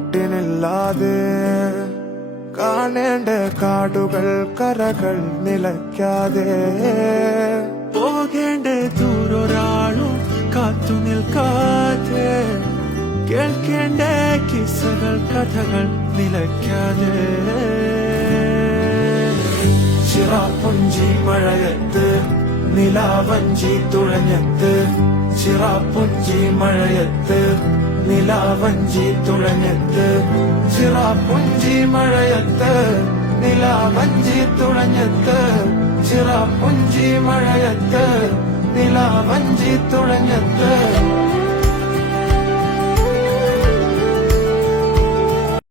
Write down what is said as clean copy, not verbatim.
കൂട്ടിനില്ലാതെ കാണേണ്ട കാടുകൾ കരകൾ നിലയ്ക്കാതെ പോകേണ്ട ദൂരൊരാളും കാത്തു നിൽക്കാതെ കേൾക്കേണ്ട കിസ്സകൾ കഥകൾ നിലയ്ക്കാതെ ചിറാപ്പുഞ്ചി മഴയത്ത് നിലാവഞ്ചി തുഴഞ്ഞത്ത് ചിറാപ്പുഞ്ചി മഴയത്ത് നിലാവഞ്ചി തുഴഞ്ഞത്ത് ചിറാപ്പുഞ്ചി മഴയത്ത് നിലാവഞ്ചി തുഴഞ്ഞത്ത് ചിറാപ്പുഞ്ചി മഴയത്ത് നിലാവഞ്ചി തുഴഞ്ഞത്ത്